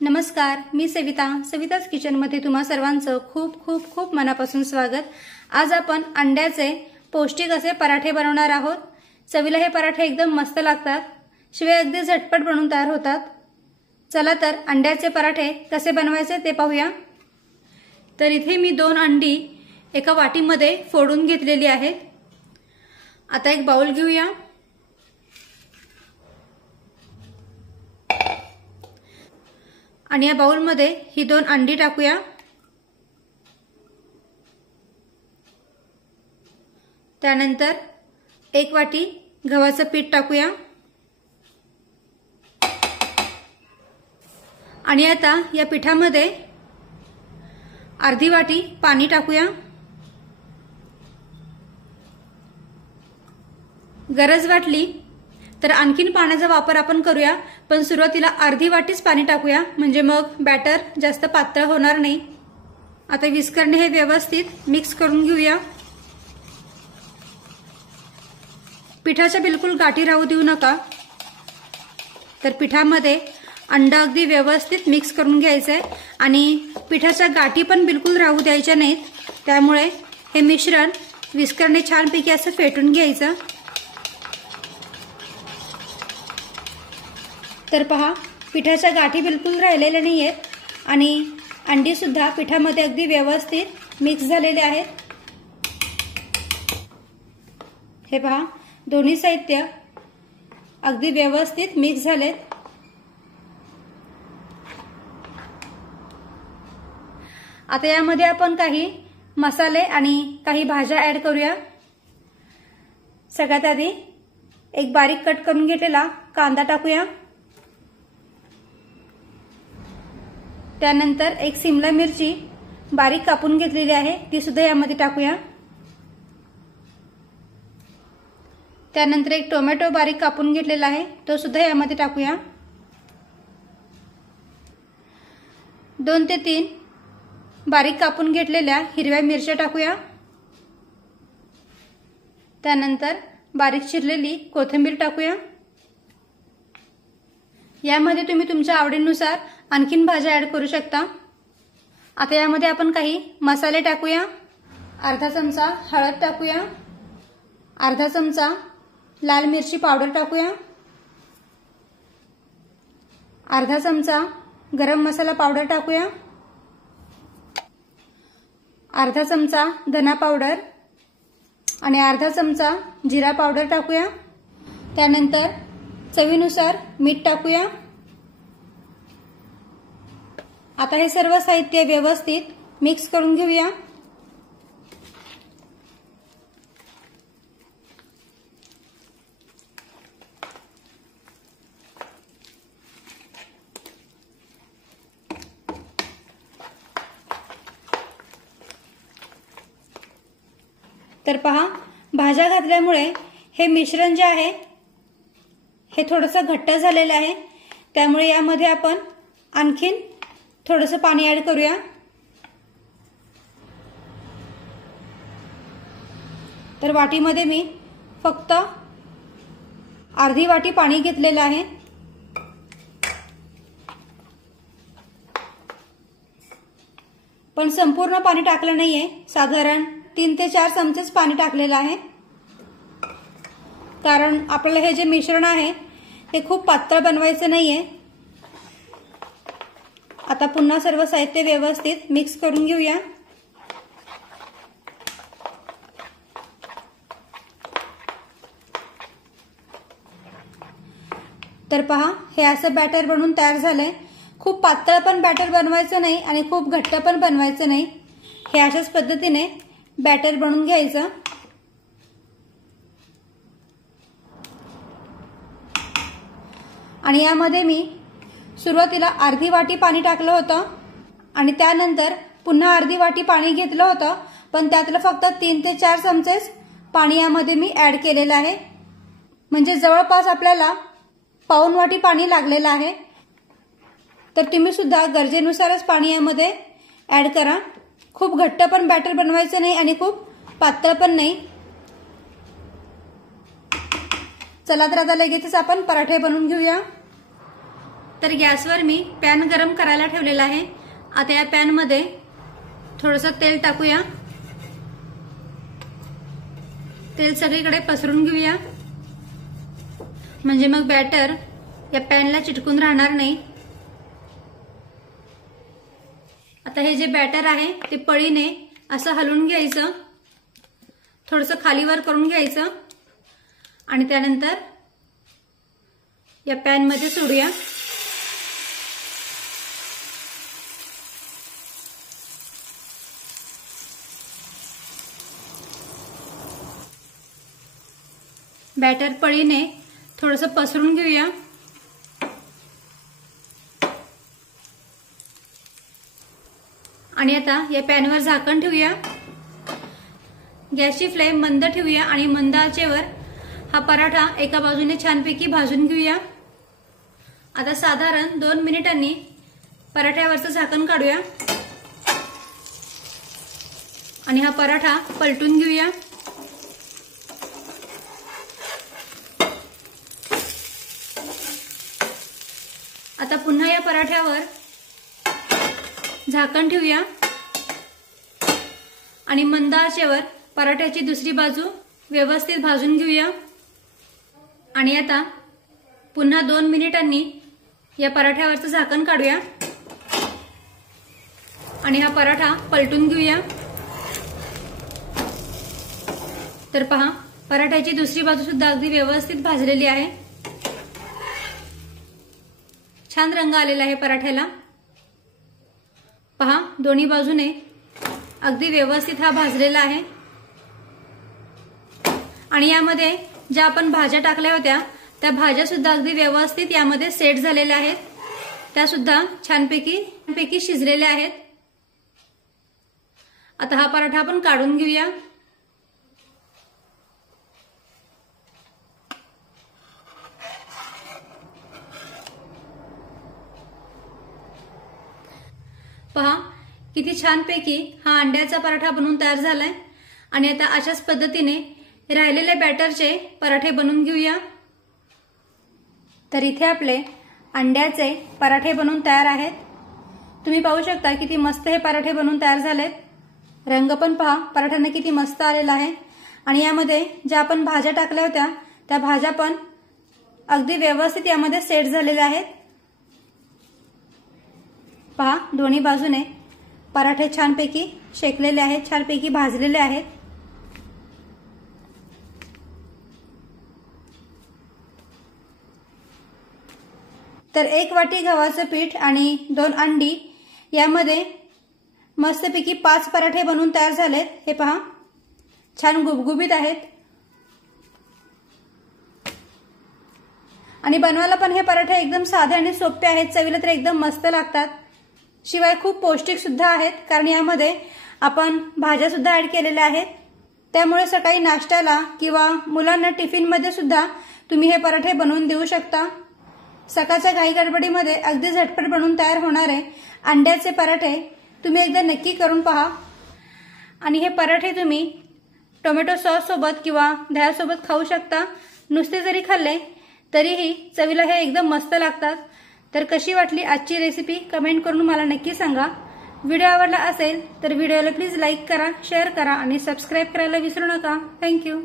नमस्कार, मी सविताच किचनमध्ये तुम्हा सर्वांचं खूप खूप खूप मनापासून स्वागत। आज आपण अंड्याचे पौष्टिक असे पराठे बनवणार आहोत। चवीला हे पराठे एकदम मस्त लागतात, शिवाय अगदी झटपट बनवून तयार होतात। चला तर अंड्याचे पराठे कसे बनवायचे ते पाहूया। तर इथे मी 2 अंडी एका वाटीमध्ये फोडून घेतलेली आहेत। आता एक बाउल घेऊया। आणि या बाउलमध्ये ही 2 अंडी टाकूया। त्यानंतर 1 वाटी गव्हाचं पीठ टाकूया। आणि आता या पिठामध्ये अर्धी वाटी पाणी टाकूया। गरज वाटली तर आणखीन पाण्याचा वापर आपण करूया, पण सुरुवातीला अर्धी वाटीच पाणी टाकूया, म्हणजे मग बॅटर जास्त पातळ होणार नाही। आता विस्करणे हे व्यवस्थित मिक्स करून घेऊया। पिठाच्या बिलकुल गाठी राहू देऊ नका। तर पिठामध्ये अंड अगदी व्यवस्थित मिक्स करून घ्यायचंय आणि पिठाच्या गाठी पण बिलकुल राहू द्यायच्या नाहीत। त्यामुळे हे मिश्रण विस्करणे छानपैकी असं फेटून घ्यायचं। तर पहा, पिठाच्या गाठी बिलकुल राहिलेल्या नाहीयेत आणि अंडी सुद्धा पिठामध्ये अगदी व्यवस्थित मिक्स झालेले आहेत। हे पहा, दोन्ही साहित्य अगदी व्यवस्थित मिक्स झालेत। आता यामध्ये आपण काही मसाले आणि काही भाज्या ऍड करूया। सगळ्यात आधी एक बारीक कट करून घेतलेला कांदा टाकूया। त्यानंतर एक शिमला मिरची बारीक कापून घेतलेली आहे, ती सुद्धा यामध्ये टाकूया। त्यानंतर एक टोमॅटो बारीक कापून घेतलेला आहे, तो सुद्धा यामध्ये टाकूया। 2 ते 3 बारीक कापून घेतलेल्या हिरव्या मिरच्या टाकूया। त्यानंतर बारीक चिरलेली कोथिंबीर टाकूया। यामध्ये तुम्ही तुमच्या आवडीनुसार आणखीन भाज्या ऍड करू शकता। आता यामध्ये आपण काही मसाले टाकूया। अर्धा चमचा हळद टाकूया। अर्धा चमचा लाल मिरची पावडर टाकूया। अर्धा चमचा गरम मसाला पावडर टाकूया। अर्धा चमचा धना पावडर आणि अर्धा चमचा जिरा पावडर टाकूया। त्यानंतर चवीनुसार मीठ टाकूया। आता हे सर्व साहित्य व्यवस्थित मिक्स करून घेऊया। तर पहा, भाज्या घातल्यामुळे हे मिश्रण जे आहे हे थोडंसं घट्ट झालेलं आहे। त्यामुळे यामध्ये आपण आणखीन थोडंसं पाणी ऍड करूया। तर वाटीमध्ये मी फक्त अर्धी वाटी पाणी घेतलेलं आहे। पण संपूर्ण पाणी टाकलं नाहीये, साधारण 3 ते 4 चमचेच पाणी टाकलेलं आहे। कारण आपल्याला हे जे मिश्रण आहे ते खूप पातळ बनवायचं नाहीये। आता पुन्हा सर्व साहित्य व्यवस्थित मिक्स करून घेऊया। तर पहा, हे असं बॅटर बनवून तयार झालंय। खूप पातळ पण बॅटर बनवायचं नाही आणि खूप घट्ट पण बनवायचं नाही। हे अशाच पद्धतीने बॅटर बनवून घ्यायचं। आणि यामध्ये मी सुरुवातीला अर्धी वाटी पाणी टाकलं होतं आणि त्यानंतर पुन्हा अर्धी वाटी पाणी घेतलं होतं, पण त्यातलं फक्त 3 ते 4 चमचेच पाणी यामध्ये मी ऍड केलेलं आहे। म्हणजे जवळपास आपल्याला पाऊण वाटी पाणी लागलेलं आहे। तर तुम्ही सुद्धा गरजेनुसारच पाणी यामध्ये ऍड करा। खूप घट्ट पण बॅटर बनवायचं नाही आणि खूप पातळ पण नाही। चला तर आता लगेचच आपण पराठे बनवून घेऊया। तर गॅसवर मी पॅन गरम करायला ठेवलेला आहे। आता या पॅन मध्ये थोडंसं तेल टाकूया। तेल सगळीकडे पसरून घेऊया, म्हणजे मग बॅटर या पॅनला चिटकून राहणार नाही। आता हे जे बॅटर आहे ते पळीने असं हलवून घ्यायचं, थोडंसं खालीवर करून घ्यायचं आणि त्यानंतर या पॅन मध्ये सोडूया। बॅटर पळीने थोडंसं पसरून घेऊया। आणि आता या पॅनवर झाकण ठेवूया। गॅसची फ्लेम मंद ठेवूया आणि मंद आचेवर हा पराठा एका बाजूने छानपैकी भाजून घेऊया। आता साधारण 2 मिनिटांनी पराठ्यावरचं झाकण काढूया आणि हा पराठा पलटून घेऊया। आता पुन्हा या पराठ्यावर झाकण ठेवूया आणि मंद आचेवर पराठ्याची दुसरी बाजू व्यवस्थित भाजून घेऊया। आणि आता पुन्हा 2 मिनिटांनी या पराठ्यावरचं झाकण काढूया आणि हा पराठा पलटून घेऊया। तर पहा, पराठ्याची दुसरी बाजू सुद्धा अगदी व्यवस्थित भाजलेली आहे। छान रंग आलेला आहे पराठ्याला। पहा, दोन्ही बाजूने अगदी व्यवस्थित हा भाजलेला आहे। आणि यामध्ये ज्या आपण भाज्या टाकल्या होत्या त्या भाज्या सुद्धा अगदी व्यवस्थित यामध्ये सेट झालेल्या आहेत, त्या सुद्धा छानपैकी शिजलेल्या आहेत। आता हा पराठा आपण काढून घेऊया। पहा, किती छानपैकी हा अंड्याचा पराठा बनवून तयार झालाय। आणि आता अशाच पद्धतीने राहिलेले बॅटरचे पराठे बनवून घेऊया। तर इथे आपले अंड्याचे पराठे बनवून तयार आहेत। तुम्ही पाहू शकता किती मस्त हे पराठे बनवून तयार झालेत। रंग पण पहा पराठ्यांना किती मस्त आलेला आहे। आणि यामध्ये ज्या आपण भाज्या टाकल्या होत्या त्या भाज्या पण अगदी व्यवस्थित यामध्ये सेट झालेल्या आहेत। पहा, दोन्ही बाजूने पराठे छानपैकी शेकलेले आहेत, छानपैकी भाजलेले आहेत। तर 1 वाटी गव्हाचं पीठ आणि 2 अंडी यामध्ये मस्तपैकी 5 पराठे बनवून तयार झालेत। हे पहा, छान गुबगुबीत आहेत आणि बनवायला पण हे पराठे एकदम साधे आणि सोपे आहेत। चवीला तर एकदम मस्त लागतात, शिवाय खूप पौष्टिक सुद्धा आहेत, कारण यामध्ये आपण भाज्या सुद्धा ऍड केलेल्या आहेत। त्यामुळे सकाळी नाश्त्याला किंवा मुलांना टिफिन मध्ये सुद्धा तुम्ही हे पराठे बनवून देऊ शकता। सकाळच्या घाई गडबडीमध्ये अगदी झटपट बनवून तयार होणारे अंड्याचे पराठे तुम्ही एकदा नक्की करून पहा। आणि हे पराठे तुम्ही टोमॅटो सॉस सोबत किंवा दह्यासोबत खाऊ शकता। नुसते जरी खाल्ले तरीही चवीला हे एकदम मस्त लागतात। तर कशी वाटली आजची रेसिपी कमेंट करून मला नक्की सांगा। व्हिडिओ आवडला असेल तर व्हिडिओला प्लीज लाईक करा, शेअर करा आणि सबस्क्राईब करायला विसरू नका। थँक्यू।